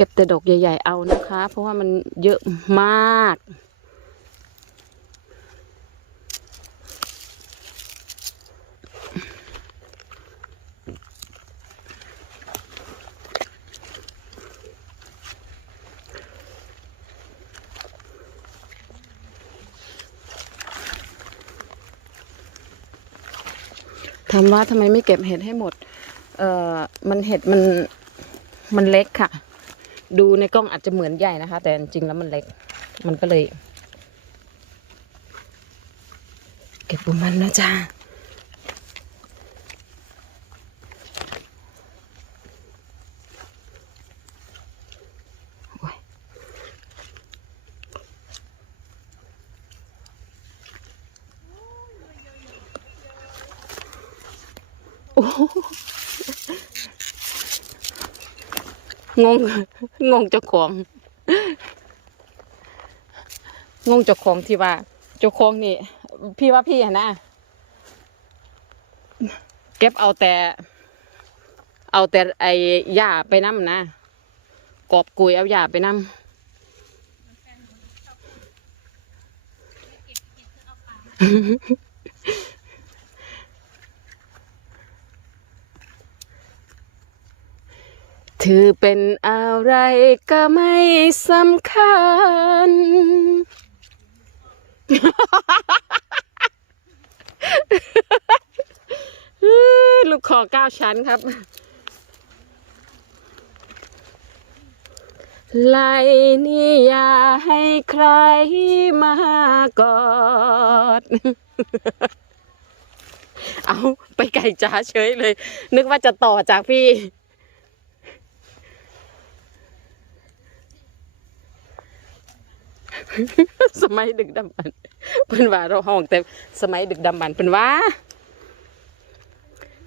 ก็บแต่ดอกใหญ่ ๆ เอานะคะ เพราะว่ามันเยอะมาก ถามว่าทำไมไม่เก็บเห็ดให้หมด เอ่อ มันเห็ดมัน มันเล็กค่ะ ดูในกล้องอาจจะเหมือนใหญ่นะคะ แต่จริงแล้วมันเล็ก มันก็เลย เก็บปุมันนะจ๊ะโอ้ยโอ้โห งง งงเจ้าของ งงเจ้าของที่ว่า เจ้าของนี่ พี่ว่าพี่นะ เก็บเอาแต่ เอาแต่ไอ้หญ้าไปน้ำนะ กอบกุยเอาหญ้าไปน้ำ ถือเป็นอะไรก็ไม่สำคัญ ลูกคอเก้าชั้นครับ ไลนี่อย่าให้ใครมากอด เอาไปไก่จ้าเฉยเลย นึกว่าจะต่อจากพี่ สมัยดึกดำบรรพ์เพิ่นว่าเราห้องแต่สมัยดึกดำบรรพ์เพิ่นว่า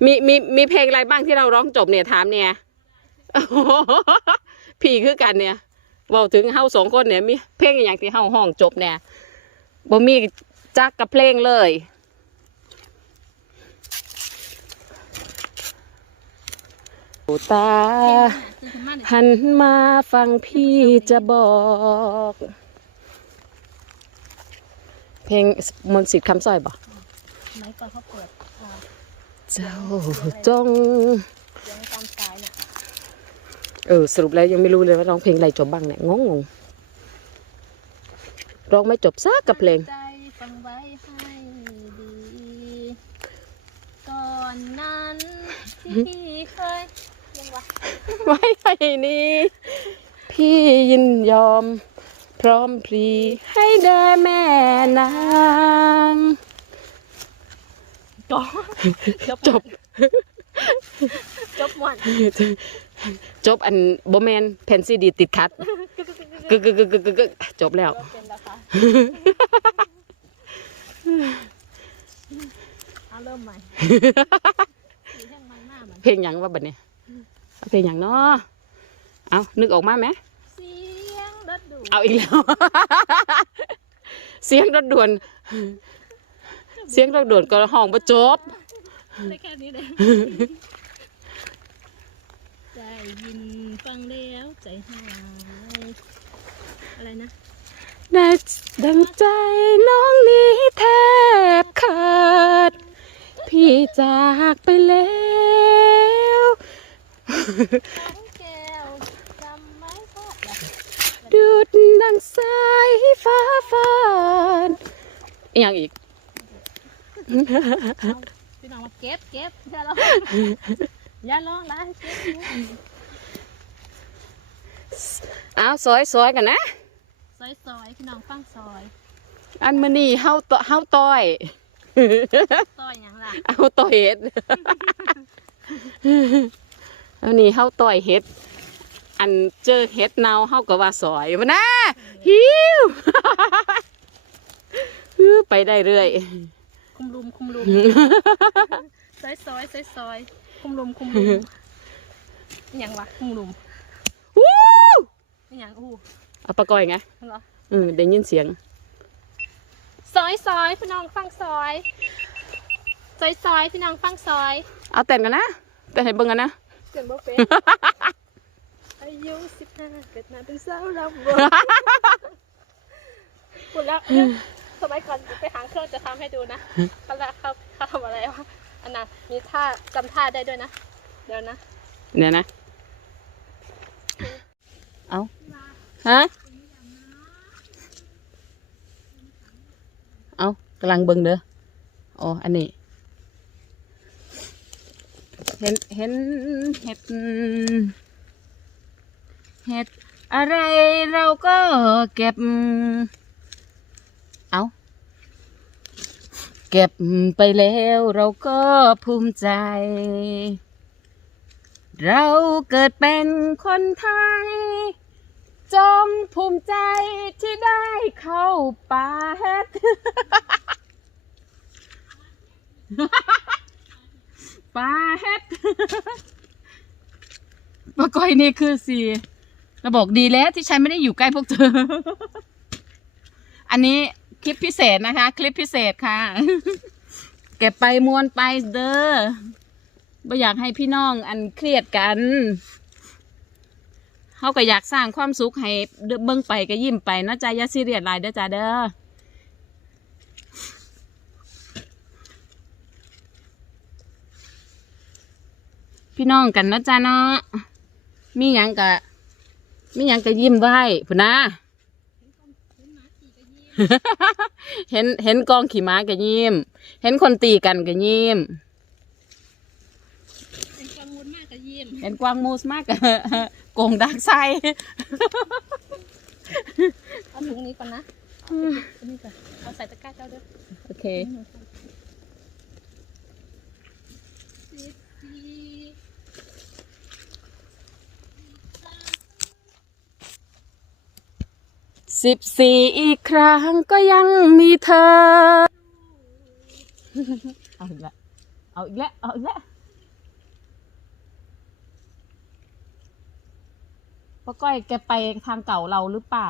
มีมีมีเพลงอะไรบ้างที่เราร้องจบเนี่ยถามเนี่ยพี่คือกันเนี่ยเว่าถึงเฮาสองคนเนี่ยมีเพลงอย่างที่เฮาห้องจบเนี่ยบ่มีจักกับเพลงเลยตาหันมาฟังพี่จะบอก ลงมนต์สิทธิ์คำสร้อยบอกสมัยก่อนเขาเปิดอ่าเจ้าจงเสียงตามสายเนี่ยเออสรุปแล้วยังไม่รู้เลยว่าร้องเพลงอะไรจบบ้างเนี่ยงงงๆร้องไม่จบซักกับเพลง ใจฟังไว้ให้ดี ก่อนนั้นที่เคยยังวะไว้ให้นี้พี่ยินยอม พร้อมพรีให้แด่แม่นางก็จบจบ จบหมดจบอันโบแมนแผ่นซีดีติดคัดกึกกึกกึกกึกกึกกึกจบแล้วก็เป็นแล้วค่ะเอาเริ่มใหม่มีแท่งมันหน้ามันเพลงหยังว่าบัดเนี่ยเอาเพลงหยังเนาะเอานึกออกมาไหมเสียงร ถดูดเอาอีกแล้ว เสียงรถด่วน เสียงรถด่วนก็ห้องประจบได้แค่นี้เลยใจยินฟังแล้วใจหายอะไรนะได้ดังใจน้องนี้แทบขาด พี่จากไปแล้วน้องแก้วจำไม่พลาดนะ ดูดดังสายฟ้าฟานอีกอย่างอีกเอาพี่น้องมาเก็บเก็บอย่าร้องอย่าร้องนะเก็บเก็บเอาซอยซอยกันนะ ซอยซอยพี่น้องฟังซอยอันมือนี่เฮาตเฮาต้อย ซอยอย่างล่ะเอาต่อยเห็ด อันนี้เฮาต่อยเห็ด อันเจอเห็ดเนาเฮาก็ว่าสอยมานะหิวฮือไปได้เรื่อย คุมลุมคุมลุมซอยซอยซอยซอยคุมลุมคุมลุมอหย่างวะคุมลุมวู้อหย่างอู้เอาปะกอยไงเหรอเออได้ยินเสียงซอยซอยพี่น้องฟังซอยซอยซอยพี่น้องฟังซอย เอาแต่งกันนะแต่งให้เบิ่งกันนะเสียงบ่เป็น อายุสิบห้าเกิดมาเป็นสาวลำวงพูดแล้วสมัยก่อนไปหางเครื่องจะทำให้ดูนะตอนแรกเขาเขาทำอะไรวะอันนั้นมีท่าจำท่าได้ด้วยนะ เดี๋ยวนะเนี่ยนะ เอาฮะ เอากำลังเบิ่งเด้ออ๋ออันนี้ เห็น เห็น เห็ด เห็ดอะไรเราก็เก็บ เอาเก็บไปแล้วเราก็ภูมิใจ เราเกิดเป็นคนไทย จงภูมิใจที่ได้เข้าป่าเฮ็ดป่าเฮ็ดปะก้อยนี่คือสี เราบอกดีแล้วที่ฉันไม่ได้อยู่ใกล้พวกเธอ อันนี้คลิปพิเศษนะคะ คลิปพิเศษค่ะ เก็บไปมวนไปเด้อบ่อยากให้พี่น้องอันเครียดกันเขาก็อยากสร้างความสุขให้เบิ่งไปก็ยิ้มไปนาะจ๊ะยาซีเรียสลายเด้อจ้าเด้อพี่น้องกันนาะจ้าเนาะมีหยังกะ มีหยังก็ยิ้มไว้พุ่นนะ เห็นเห็นกองขี่ม้าก็ยิ้ม เห็นคนตีกันก็ยิ้ม เป็นกังวลมากกับยิ้มเห็นกวางมูสมากกับโกงดักไส้เอาถุงนี้ก่อนนะเอานี่ก่อนเอาใส่ตะกร้าเจ้าด้วยโอเคสิ สิบสี่อีกครั้งก็ยังมีเธอ เอาอีกแล้วเอาอีกแล้วเอาอีกแล้วป้าก้อยแกไปทางเก่าเราหรือเปล่า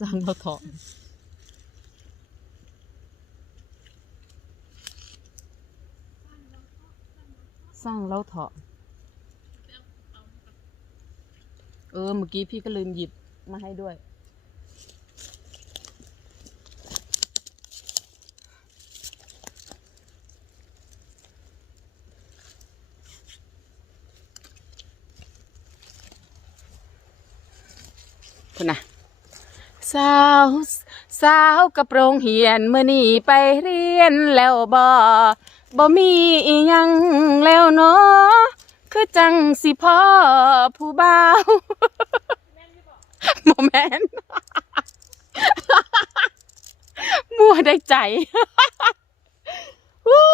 สร้างเล่าทอสร้างเราเถ เออ เมื่อกี้พี่ก็ลืมหยิบมาให้ด้วย คุณนะสาวสาวกระโปรงเหียนเมื่อนี่ไปเรียนแล้วบ่บ่มีอีหยังแล้วเนาะ คือจังสิพ่อผู้บ่าวโมแมนมัวได้ใจวู้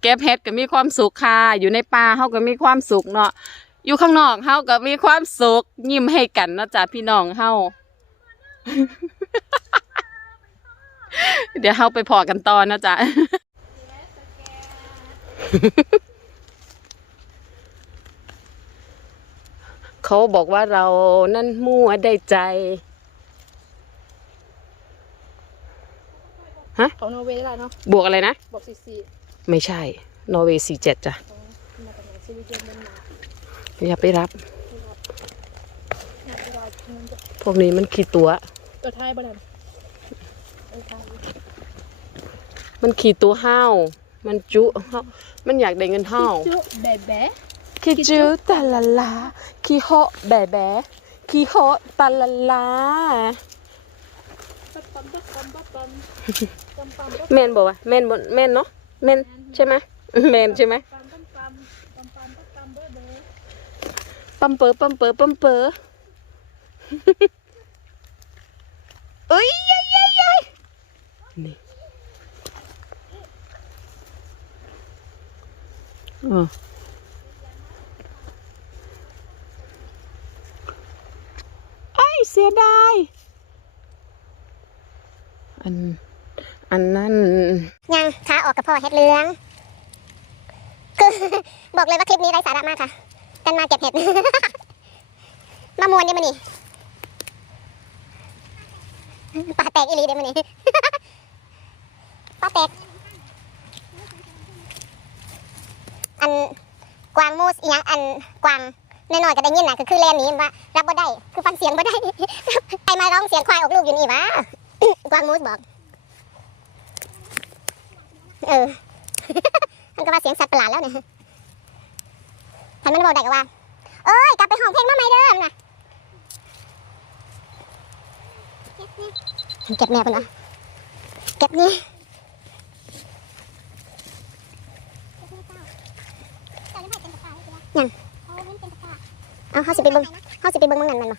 เก็บเห็ดก็มีความสุขค่ะ อยู่ในป่าเฮาก็มีความสุขเนาะ อยู่ข้างนอกเฮาก็มีความสุข ยิ้มให้กันเนาะจ้ะพี่น้องเฮา เดี๋ยวเฮาไปพอกันต่อนะจ๊ะ เขาบอกว่าเรานั่นมั่วได้ใจของโนเวย์ได้เนาะบวกอะไรนะบอกสี่สี่ไม่ใช่ นอร์เวย์สี่เจ็ดจ้ะของมาจากไหนสวีเดนเดนมาร์กอย่าไปรับน่าจะรอเงินจะพวกนี้มันขี้ตัวเออไทยบ่ได้เออไทยมันขี้ตัวห้าว มันจุห้าวมันอยากได้เงินห้าวจุแบะแบะ ขี้จุตาละลาขี้เหาะแบะแบะขี้เหาะตาละลาปั๊บปั๊มปั๊บปั๊มปั๊บปั๊มปั๊มปั๊มปั๊บแม่นบอกว่าแม่นบ่แม่นเนาะแม่นใช่ไหมแม่นใช่ไหมปั๊มปั๊มปั๊มปั๊มปั๊มปั๊มปั๊มเบ้อเบ้อปั๊มเปอปั๊มเปอปั๊มเปอเอ้ยยยยยยนี่เออไอ้ย เสียดาย อัน อันนั้น ยังขาออกกับพ่อเห็ดเหลือง คือบอกเลยว่าคลิปนี้ไร้สาระมากค่ะ กันมาเก็บเห็ด มามวนเดี๋ยวมันนี่ปลาแตกอีหลีเดี๋ยวมันนี่ปลาแตก อันกวางมูสอีหยังอันกวาง น้อยๆก็ได้ยินนะก็คือแลนหนี้ว่ารับบ่ได้คือฟังเสียงบ่ได้ใครมาร้องเสียงควายออกลูกอยู่นี่วะกวางมูสบอกเออมันก็ว่าเสียงสัตว์ประหลาดแล้วเนี่ยท่านมันบอกได้ก็ว่าเอ้ยกลับไปห้องเพลงมาใหม่เด้อนะเก็บแน่ปะนะเก็บนี่ยัง เอาเขาสิไปเบิ่งเขาสิไปเบิ่งเมืองนั้นแมันบ่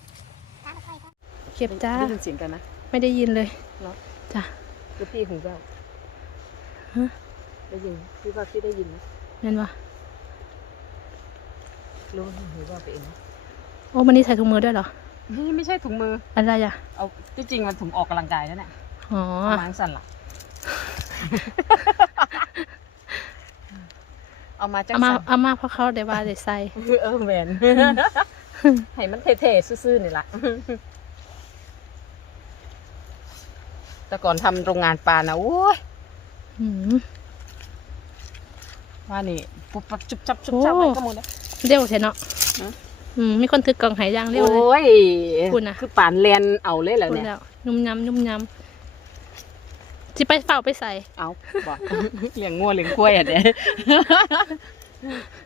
เก็บจ้า ได้ยินเสียงกันนะไม่ได้ยินเลยคือพี่หูแว่วฮะ ได้ยินพี่ว่าพี่ได้ยินนะนั่นวะรู้ว่าหูแว่วไปเองนะโอ้มันนี่ใส่ถุงมือด้วยเหรอ นี่ไม่ใช่ถุงมือ อะไรอะ เอาที่จริงมันถุงออกกำลังกายนั่นแหละอ๋อประมาณสั่นล่ะ เอามาจังเอามาสั่นเอามาเพราะเขาได้ว่าได้ใส่ เออแหวนให้มันเท่ๆซื่อๆนี่ล่ะ แต่ก่อนทำโรงงานปลานะโอ้ยอืม ว่านี่ปุ๊บปั๊บจุบจับจุบจับโอ้ มันก็หมดแล้ว เร็วเถอะเนาะฮะ อืมมีคนถือกล่องหายยางเร็วเลย โอ้ยคุณน่ะ คือป่านเรียนเอาเลยเหรอคุณเนี่ย แล้ว นุ่มยำนุ่มยำ จิไปเฝ้าไปใส่ เอาบอกเลี้ยงงัวเลี้ยงกล้วยอะเด้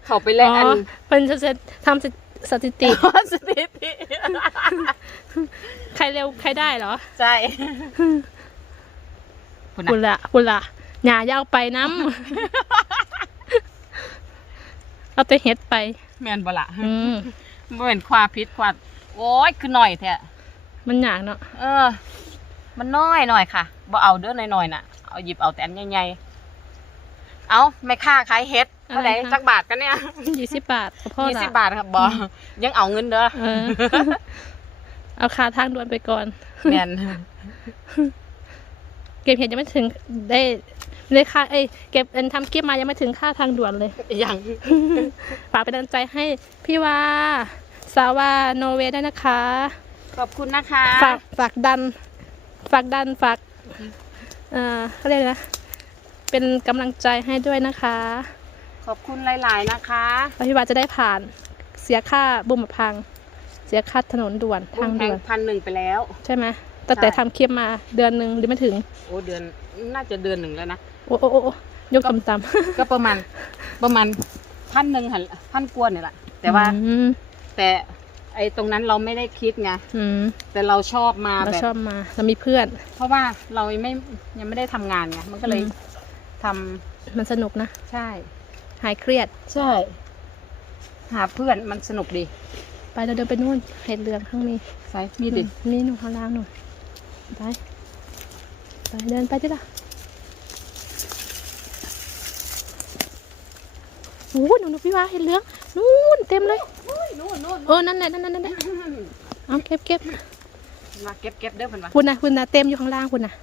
เขาไปแลกอ๋ออัน เป็นจะเสร็จทำสถิติ สถิติใครเร็วใครได้เหรอ ใช่คุณคุณน่ะละคุณละหย่ายาวไปน้ำเอาแต่เฮ็ดไป แมนบ่ละอืมบ่เป็นควาพิษควาโอ้ยคือหน่อยแท้มันหยากเนาะเออ มันน้อยหน่อยค่ะบ่เอาเด้อน้อยๆน่ะเอาหยิบเอาแต่อันใหญ่ๆเอาไม่ค่าขายเฮ็ดเท่าไหร่จักบาทกันเนี่ยยี่สิบบาทก็พอยี่ละสิบบาทครับบอยังเอาเงินเด้อเออเอาคาทางด่วนไปก่อนแมนเก็บเห็ดยังไม่ถึงได้ได้ค่าเอ้ยเก็บเงินทำคลิปมายังไม่ถึงค่าทางด่วนเลยยังฝากเป็นกำลังใจให้พี่วาสาวาโนเวย์ได้วยนะคะ ขอบคุณนะคะ ฝากฝากดัน ฝากดันฝากเอ่อเขาเรียกอะไรนะ เป็นกำลังใจให้ด้วยนะคะขอบคุณหลาย ๆ นะคะแล้วพี่วาจะได้ผ่านเสียค่าบุมพัง เสียค่าถนนด่วนทางแพด่งวนพันหนึ่งไปแล้ว ใช่ไหมตั้งแต่ใช่ทำคลิปมาเดือนหนึ่งหรือไม่ถึง โอ้เดือนน่าจะเดือนหนึ่งแล้วนะ โอ้โอ้โอ้โอ้ยกต่ำก็ประมาณ ประมาณพันหนึ่งหันพันกวนเนี่ยแหละๆแต่ว่า อืมแต่ ไอ้ตรงนั้นเราไม่ได้คิดไงอืมแต่เราชอบมาเราแบบชอบมา เรามีเพื่อน เพราะว่าเราไม่ยังไม่ได้ทำงานไงมันก็เลยอืม ทำมันสนุกนะ ใช่ หายเครียด ใช่ หาเพื่อนมันสนุกดีไปเราเดินไปนู่นเห็ดเหลืองข้างนี้ใช่มีดินี่หนูข้างล่างหนูไป ไปเดินไปดิล่ะ โอ้ยหนูหนูพี่ว่าเห็ดเหลืองนู่นเต็มเลยนู่นนู่นเออนั่นแหละนั่นนั่นนั่นแหละเอาเก็บเก็บมาเก็บเก็บเด้อเพิ่นว่าคุณนะคุณนะเต็มอยู่ข้างล่างคุณนะ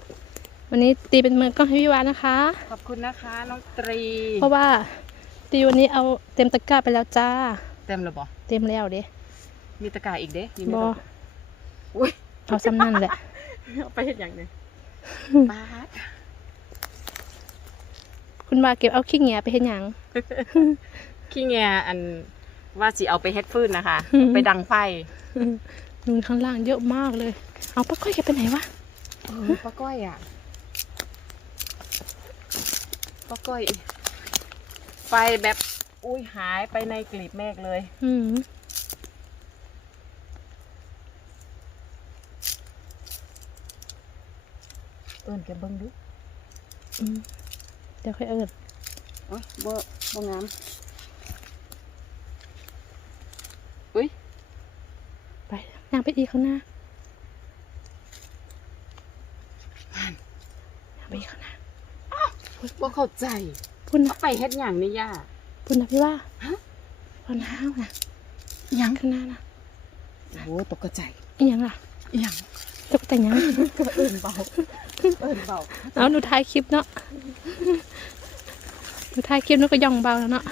วันนี้ตีเป็นมือกล้องให้พี่วานะคะ ขอบคุณนะคะน้องตรี เพราะว่าตีวันนี้เอาเต็มตะกร้าไปแล้วจ้า เต็มเลยบ่เต็มแล้วเด้มีตะกร้าอีกเด้มีบไม่อต้องอุ้ยเอาซ้ำนั่นแหละเอาไปเห็นอย่างหนึงบาส คุณวาเก็บเอาขี้เหงียไปเห็นหยังขี้แงอันว่าสิเอาไปเฮ็ดฟืนนะคะอืมไปดังไฟนูนข้างล่างเยอะมากเลย เอาป้าก้อยแกไปไหนวะเออป้าก้อยอะป้าก้อยไฟแบบอุ้ยหายไปในกลีบเมฆเลย อืมเอิ้นแกเบิ่งดูอืม เดี๋ยวค่อยเอิญโอ้ยบ่บ่งามอุ้ยไปนางไปอีกข้างหน้านางไปอีกข้างหน้าบ่เข้าใจพุ่นนะเอาไปเฮ็ดหยังนี่ย่าพุ่นนะพี่ว่าฮะพุ่นห้าวนะอีหยังข้างหน้านะโอ้ตกใจอีหยังล่ะอีหยัง ตกแต่งหยังก็เอิ้นเบาเอิ้นเบาเอาหนูถ่ายคลิปเนาะหนูถ่ายคลิปหนูก็ย่องเบาแล้วเนาะ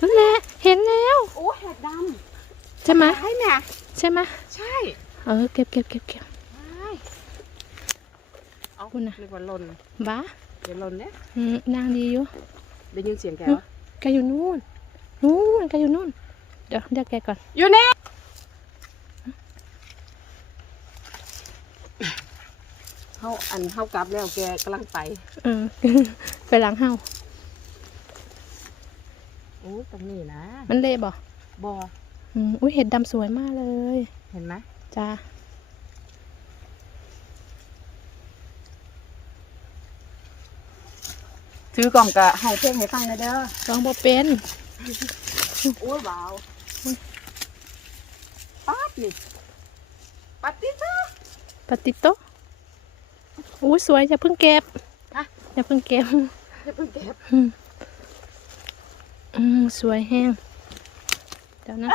นั่นแหละเห็นแล้วโอ้แหกดใช่ไหมำใช่แม่ใช่ไหมใช่เออเก็บเก็บเก็บเก็บเอาคุณน่ะเรียกว่าลนบ้าเดี๋ยวลนเนี่ยอืมนางดีอยู่ได้ยินเสียงแกวะแกอยู่นู่นนู่นแกอยู่นู่นเดี๋ยวเดี๋ยวแกก่อนอยู่นี่เขาอันเขากลับแล้วแกกำลังไปเออ ไปล้างเฮาโอ้ตรงนี้นะมันเละบ่บออืมอุ้ยเห็ดดำสวยมากเลย เห็นไหมจ้าถือกล่องกะให้เพลงให้ฟังเลยเด้อร้องบ่เป็นโอ้ยว้าวป๊าดนี่ปัดติดเถอะปฏิโตะ อุ้ยสวยอย่าเพิ่งเก็บฮะอย่าเพิ่งเก็บอย่าเพิ่งเก็บอืมสวยแห้งเดี๋ยวนะ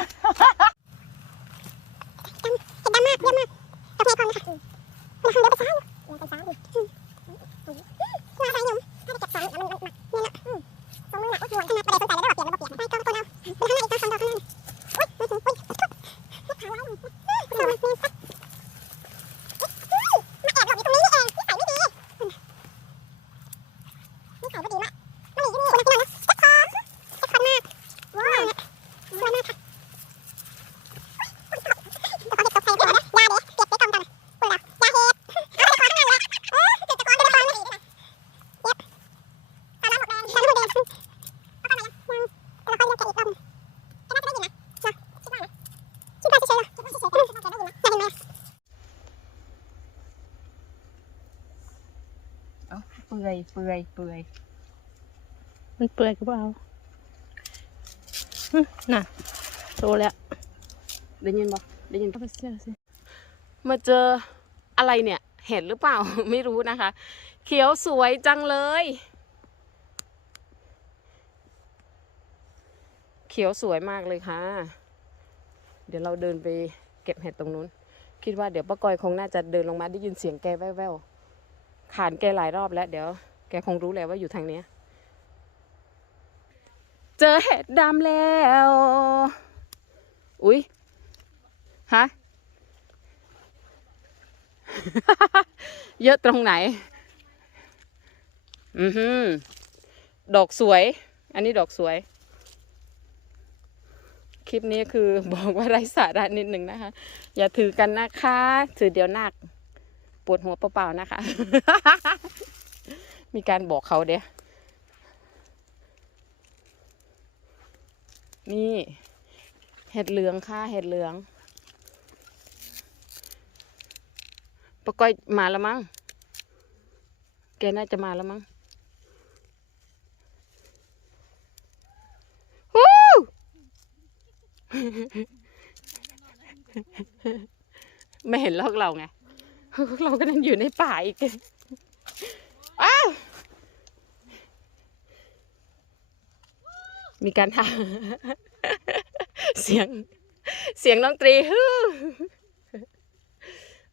เห็ดดำมากเยี่ยมมากกาแฟพร้อมนะคะมาทำเดี๋ยวไปซ้ายเดี๋ยวไปซ้ายดิอืมมาซ้ายยมถ้าจะเก็บซ้ายมันมันมันนี่นะอืมตรงมือหนักก็ชวนขนาดประเดี๋ยวสนใจได้ว่าเปลี่ยนหรือเปลี่ยนไม่ต้องต้นเอาเดี๋ยวข้างหน้าอีกต้องทำดอกข้างหน้าอุ้ยอุ้ยอุ้ยอุ้ยขาวแล้วอุ้ยขาวมันนี่สักมาแอบหลบอยู่ตรงนี้นี่เองนิสัยไม่ดีนิสัยไม่ดีมากมาหนีอยู่นี่คนนั้นนะเจ็บคอเจ็บคอมากว้าวสวยมากค่ะ เดี๋ยวเขาเก็บตกใส่เดี๋ยวนะยาเด็กเก็บไว้กองกันปุ๋ยละยาเห็ดเอาไปขอข้างหน้าเลยเออเก็บตะกอนเก็บตะกอนไม่ดีนะเย็บตามน้ำหมดแดงตามน้ำหมดแดงเอาเข้ามายังยังเราค่อยเลือกแกะอีกรอบนึงแกน่าจะได้ยินนะเนาะคิดว่านะคิดว่าเฉยๆเหรอคิดว่าเฉยๆคิดว่าแกได้ยินนะได้ยินไหม เอ้า เปื่อยเปื่อยเปื่อยมันเปื่อยก็บ่เอาหึน่ะโตแล้วได้ยินบ่ได้ยินเอาไปเสื้อสิมาเจออะไรเนี่ย เห็นหรือเปล่า ไม่รู้นะคะ เขียวสวยจังเลย เขียวสวยมากเลยค่ะ เดี๋ยวเราเดินไปเก็บเห็ดตรงนู้น คิดว่าเดี๋ยวป้ากอยคงน่าจะเดินลงมาได้ยินเสียงแกแว่วๆขานแกหลายรอบแล้วเดี๋ยว แกคงรู้และว่าอยู่ทางเนี้ย เจอเห็ดดำแล้ว อุ๊ย ฮะ เยอะตรงไหน อือหือ ดอกสวย อันนี้ดอกสวย คลิปนี้คือบอกว่าไร้สาระนิดหนึ่งนะคะ อย่าถือกันนะคะ ถือเดี๋ยวหนัก ปวดหัวเปล่าๆนะคะ มีการบอกเขาเดียนี่เห็ดเหลืองค่ะเห็ดเหลืองปะก้อยมาแล้วมั้ง แกน่าจะมาแล้วมั้งฮู้ไม่เห็นลอกเราไง เราก็นั่นอยู่ในป่าอีก อ้าว มีการทาเสียง เสียงน้องตรีฮู้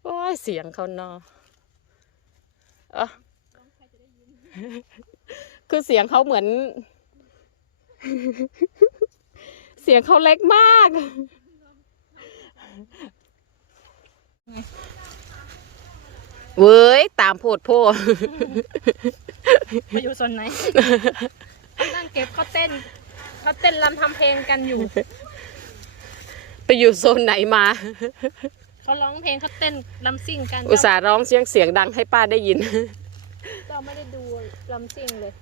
โอ้ยเสียงเขานอะเออคือเสียงเขาเหมือน เสียงเขาเล็กมาก เว้ย ตามโพดโพดไปอยู่ส่วนไหนนั่งเก็บเขาเต้น เขาเต้นรำทำเพลงกันอยู่ ไปอยู่โซนไหนมา เขาร้องเพลงเขาเต้นรำซิ่งกันอุตส่าห์ร้องเสียงเสียงดังให้ป้าได้ยิน เราไม่ได้ดูรำซิ่งเลย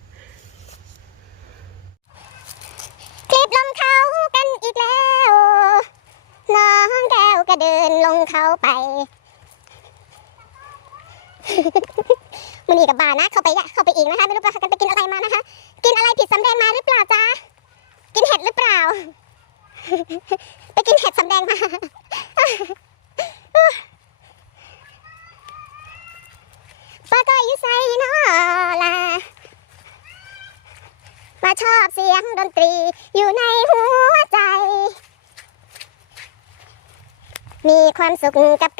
คลิปลงเขากันอีกแล้ว น้องแก้วก็เดินลงเขาไปมันนี่กับบานะเข้าไปอะเข้าไปอีกนะคะไม่รู้ว่ากันไปกินอะไรมานะคะ กินอะไรผิดสำแดงมาหรือเปล่าจ๊ะกินเห็ดหรือเปล่า ไปกินเห็ดสำแดงมา ป้าก็อยู่ใส่นอล่ะ มาชอบเสียงดนตรีอยู่ในหัวใจ มีความ สุขกับ